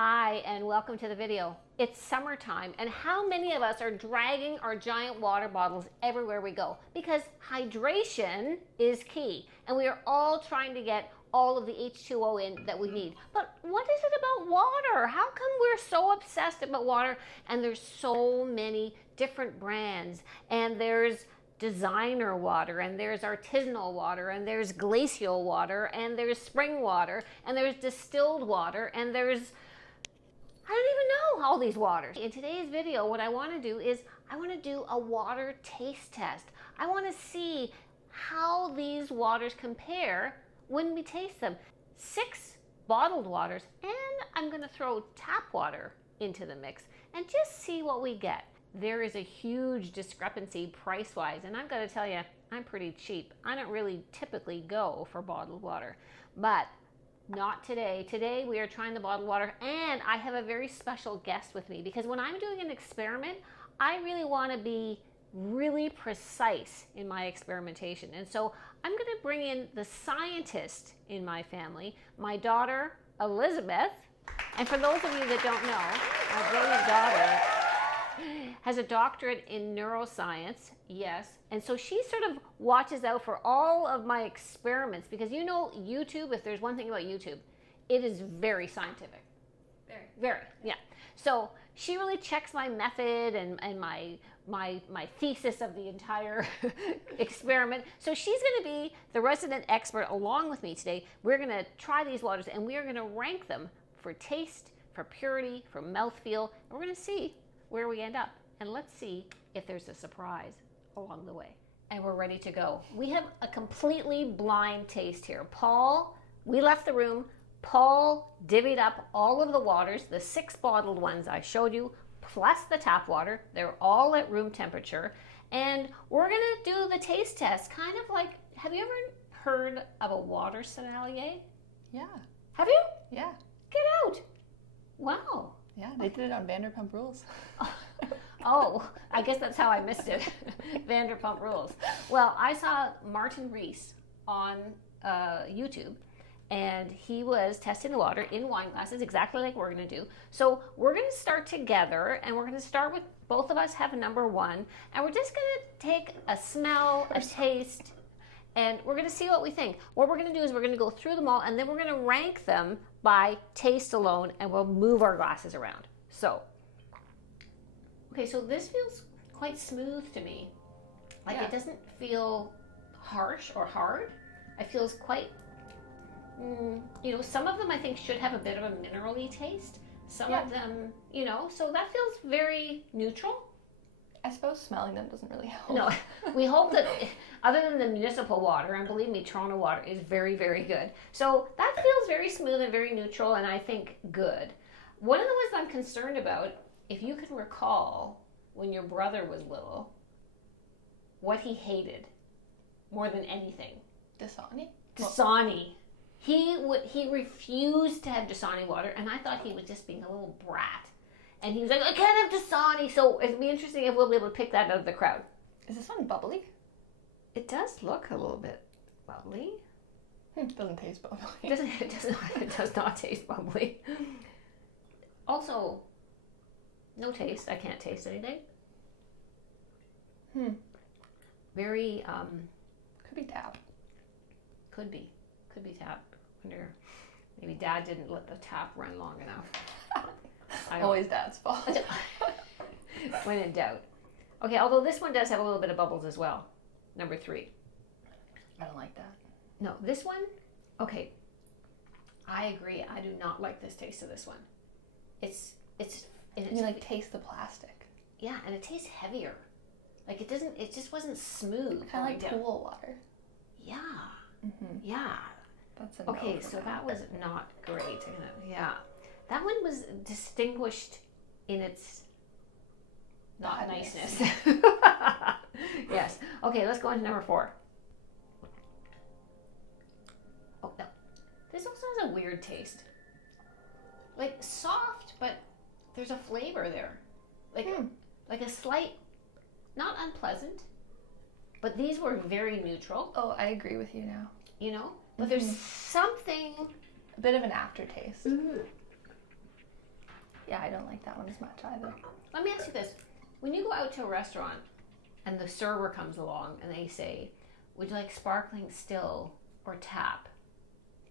Hi, and welcome to the video. It's summertime, and how many of us are dragging our giant water bottles everywhere we go? Because hydration is key, and we are all trying to get all of the H2O in that we need. But what is it about water? How come we're so obsessed about water? And there's so many different brands, and there's designer water, and there's artisanal water, and there's glacial water, and there's spring water, and there's distilled water, and there's I don't even know all these waters. In today's video, what I want to do is I want to do a water taste test. I want to see how these waters compare when we taste them. 6 bottled waters, and I'm going to throw tap water into the mix and just see what we get. There is a huge discrepancy price-wise, and I've got to tell you, I'm pretty cheap. I don't really typically go for bottled water, but not today. Today we are trying the bottled water, and I have a very special guest with me because when I'm doing an experiment, I really want to be really precise in my experimentation. And so I'm going to bring in the scientist in my family, my daughter, Elizabeth. And for those of you that don't know, my brilliant daughter has a doctorate in neuroscience, yes. And so she sort of watches out for all of my experiments because you know YouTube, if there's one thing about YouTube, it is very scientific. Very, yeah. So she really checks my method and my thesis of the entire experiment. So she's going to be the resident expert along with me today. We're going to try these waters and we are going to rank them for taste, for purity, for mouthfeel. And we're going to see where we end up. And let's see if there's a surprise along the way. And we're ready to go. We have a completely blind taste here. Paul, we left the room. Paul divvied up all of the waters, the 6 bottled ones I showed you, plus the tap water. They're all at room temperature. And we're gonna do the taste test, kind of like, have you ever heard of a water sommelier? Yeah. Have you? Yeah. Get out. Wow. Yeah, they did it on Vanderpump Rules. Oh, I guess that's how I missed it. Vanderpump Rules. Well, I saw Martin Rees on YouTube, and he was testing the water in wine glasses, exactly like we're going to do. So we're going to start together, and we're going to start with both of us have number 1, and we're just going to take a smell, a taste, and we're going to see what we think. What we're going to do is we're going to go through them all, and then we're going to rank them by taste alone, and we'll move our glasses around. So, okay, so this feels quite smooth to me. Like It doesn't feel harsh or hard. It feels quite, you know, some of them I think should have a bit of a mineral-y taste. Some of them, you know, so that feels very neutral. I suppose smelling them doesn't really help. No, we hope that other than the municipal water, and believe me, Toronto water is very, very good. So that feels very smooth and very neutral, and I think good. One of the ones I'm concerned about, if you can recall when your brother was little, what he hated more than anything. Dasani? Dasani. He refused to have Dasani water, and I thought he was just being a little brat. And he was like, I can't have Dasani. So it'd be interesting if we'll be able to pick that out of the crowd. Is this one bubbly? It does look a little bit bubbly. Doesn't taste bubbly. It does not taste bubbly. Also, no taste. I can't taste anything. Very, could be tap. Could be tap. Wonder, maybe Dad didn't let the tap run long enough. Always Dad's fault. When in doubt. Okay, although this one does have a little bit of bubbles as well. Number 3. I don't like that. No, this one, okay. I agree. I do not like this taste of this one. It's you like taste the plastic. Yeah, and it tastes heavier. Like it just wasn't smooth. Kind of like pool water. Yeah. Yeah. That's a okay, no so me. That was not great. Yeah. That one was distinguished in its not niceness. Yes. Okay, let's go on to number 4. Oh, no. This also has a weird taste. Like soft, but there's a flavor there. Like a slight, not unpleasant, but these were very neutral. Oh, I agree with you now. You know? But there's something... A bit of an aftertaste. Yeah, I don't like that one as much either. Let me ask you this. When you go out to a restaurant and the server comes along and they say, would you like sparkling, still, or tap?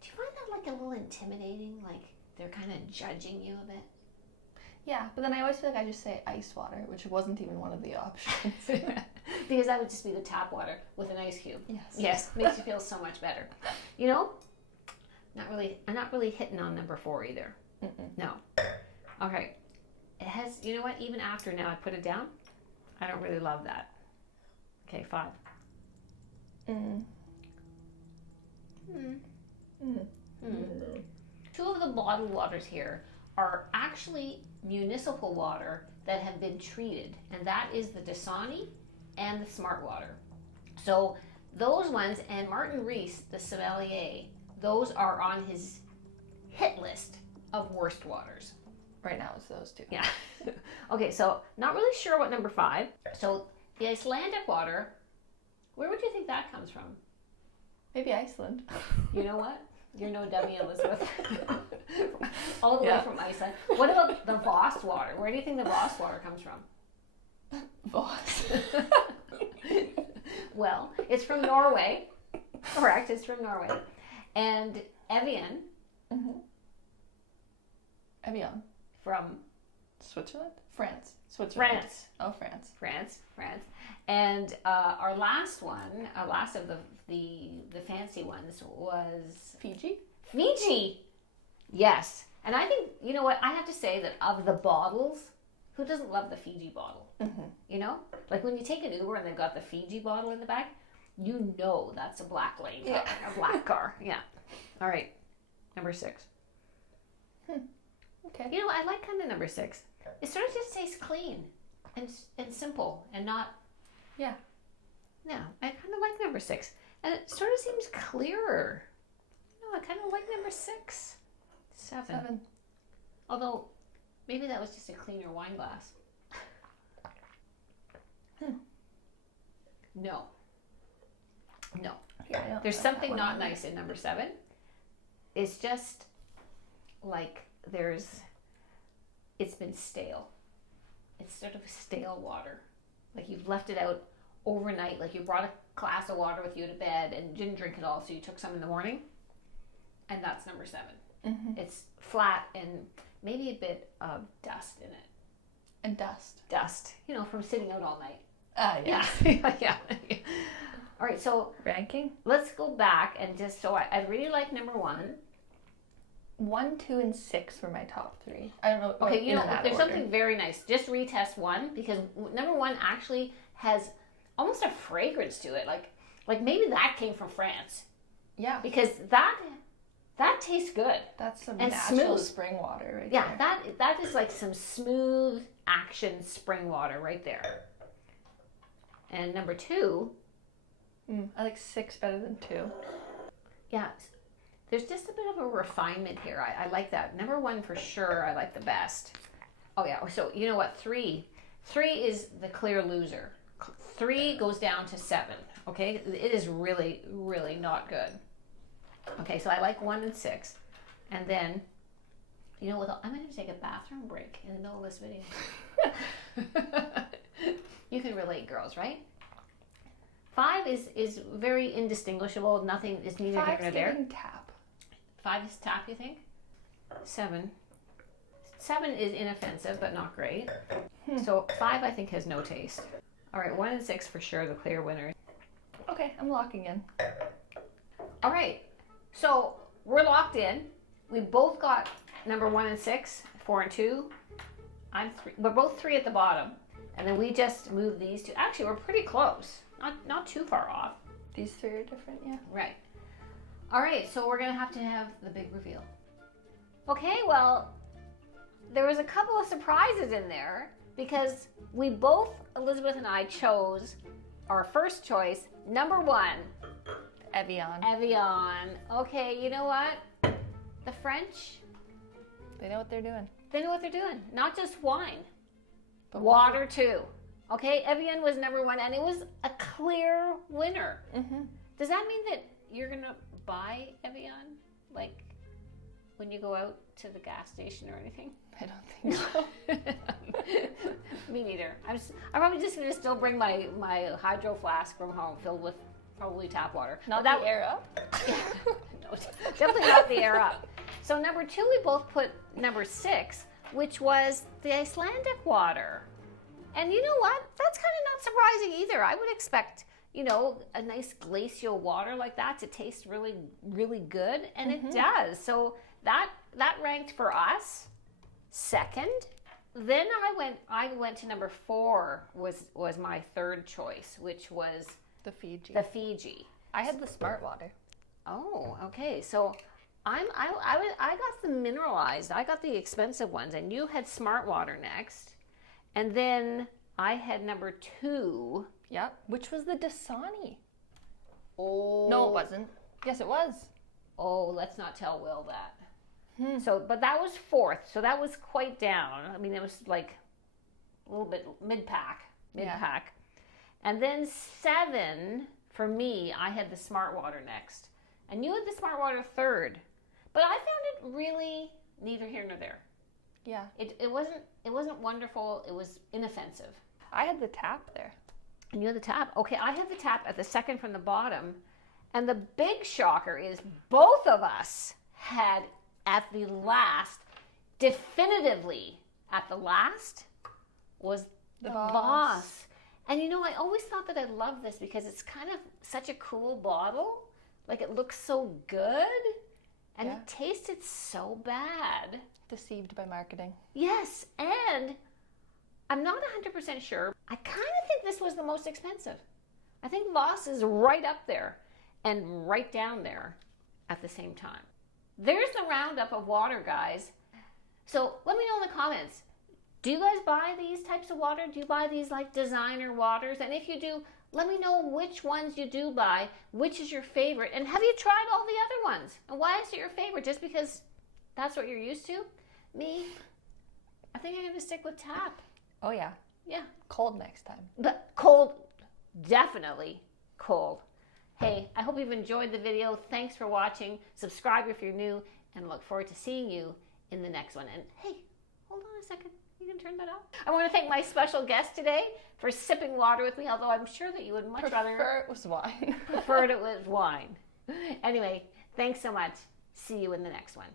Do you find that like a little intimidating? Like they're kind of judging you a bit? Yeah, but then I always feel like I just say ice water, which wasn't even one of the options. Because that would just be the tap water with an ice cube. Yes. Yes, makes you feel so much better. You know, I'm not really hitting on number 4 either. Mm-mm. No. Okay. It has, you know what, even after now I put it down, I don't really love that. Okay, 5. Mm. Mm. Mm. Mm. 2 of the bottled waters here are actually municipal water that have been treated, and that is the Dasani and the Smartwater. So those ones, and Martin Rees, the sommelier, those are on his hit list of worst waters. Right now it's those 2. Yeah. Okay, so not really sure what number 5. So the Icelandic water, where would you think that comes from? Maybe Iceland. You know what? You're no dummy, Elizabeth. All the way Yeah. from Iceland. What about the Voss water? Where do you think the Voss water comes from? Voss. Well, it's from Norway. Correct, it's from Norway. And Evian Mm-hmm. Evian. from Switzerland? France. Switzerland. France. Oh, France. France. And our last one, our last of the fancy ones was Fiji? Fiji. Yes. And I think, you know what, I have to say that of the bottles, who doesn't love the Fiji bottle? Mm-hmm. You know? Like when you take an Uber and they've got the Fiji bottle in the back, you know that's a black lane car, Yeah. a black car. Yeah. All right. Number 6. Okay. You know, I like kind of number 6. It sort of just tastes clean and simple and not. Yeah. No, I kind of like number 6, and it sort of seems clearer. No, I kind of like number 6. 7. Although, maybe that was just a cleaner wine glass. No. No. Yeah, I don't There's like something that one not either. nice in number 7. It's just like it's been stale. It's sort of stale water. Like you've left it out overnight. Like you brought a glass of water with you to bed and didn't drink it all, so you took some in the morning. And that's number 7. Mm-hmm. It's flat and maybe a bit of dust in it. And dust. Dust, you know, from sitting out all night. Yeah. Yeah. All right, so Ranking? let's go back and just, so I really like number 1. 1, 2, and 6 were my top 3. I don't know. Okay, you in know, that there's order. something very nice. Just retest 1 because number 1 actually has almost a fragrance to it. Like maybe that came from France Yeah. because that tastes good. That's some And natural smooth. spring water right Yeah, there. that is like some smooth action spring water right there. And number 2, I like 6 better than 2. yeah, there's just a bit of a refinement here. I like that. Number 1 for sure, I like the best. Oh yeah, so you know what, 3 is the clear loser. 3 goes down to 7, okay? It is really, really not good. Okay, so I like 1 and 6. And then, you know what, I'm going to take a bathroom break in the middle of this video. You can relate, girls, right? 5 is very indistinguishable. Nothing is neither here 5's nor there. giving tap. 5 is tap, you think? 7 is inoffensive, but not great. So 5, I think, has no taste. All right, 1 and 6 for sure, the clear winners. Okay, I'm locking in. All right, so we're locked in. We both got number 1 and 6, 4 and 2. I'm 3. We're both 3 at the bottom, and then we just move these two. Actually, we're pretty close. Not too far off. These 3 are different, yeah. Right. All right, so we're gonna have to have the big reveal. Okay, well, there was a couple of surprises in there because we both, Elizabeth and I, chose our first choice, number 1, Evian. Evian. Okay, you know what? The French, They know what they're doing. they know what they're doing. Not just wine, But water too. Okay, Evian was number 1, and it was a clear winner. Mm-hmm. Does that mean that you're gonna buy Evian, like when you go out to the gas station or anything? I don't think so. Me neither. I'm probably just going to still bring my hydro flask from home filled with probably tap water. Not But the air up? No, definitely not the air up. So number 2, we both put number 6, which was the Icelandic water. And you know what? That's kind of not surprising either. I would expect, you know, a nice glacial water like that to taste really, really good. And it does. So that ranked for us second. Then I went to number 4 was my third choice, which was The Fiji. the Fiji. I had the Smartwater. Oh, okay. So I got the mineralized. I got the expensive ones, and you had Smartwater next, and then I had number 2. Yep. Which was the Dasani. Oh No, it wasn't. Yes, it was. Oh, let's not tell Will that. So, but that was 4th. So that was quite down. I mean, it was like a little bit mid-pack. Yeah. And then 7 for me. I had the Smartwater next, and you had the Smartwater 3rd. But I found it really neither here nor there. Yeah. It wasn't wonderful. It was inoffensive. I had the tap there. And you had the tap. Okay, I had the tap at the second from the bottom. And the big shocker is both of us had at the last, definitively at the last, was the Voss. And you know, I always thought that I loved this because it's kind of such a cool bottle. Like, it looks so good. And it tasted so bad. Deceived by marketing. Yes, and I'm not 100% sure. I kind of think this was the most expensive. I think Voss is right up there and right down there at the same time. There's the roundup of water, guys. So let me know in the comments. Do you guys buy these types of water? Do you buy these like designer waters? And if you do, let me know which ones you do buy, which is your favorite, and have you tried all the other ones? And why is it your favorite? Just because that's what you're used to? Me, I think I'm going to stick with tap. Oh, yeah. Yeah. Cold next time. But cold, definitely cold. Hey, I hope you've enjoyed the video. Thanks for watching. Subscribe if you're new, and look forward to seeing you in the next one. And hey, hold on a second. You can turn that off. I want to thank my special guest today for sipping water with me, although I'm sure that you would much rather Prefer it was wine. preferred it with wine. Anyway, thanks so much. See you in the next one.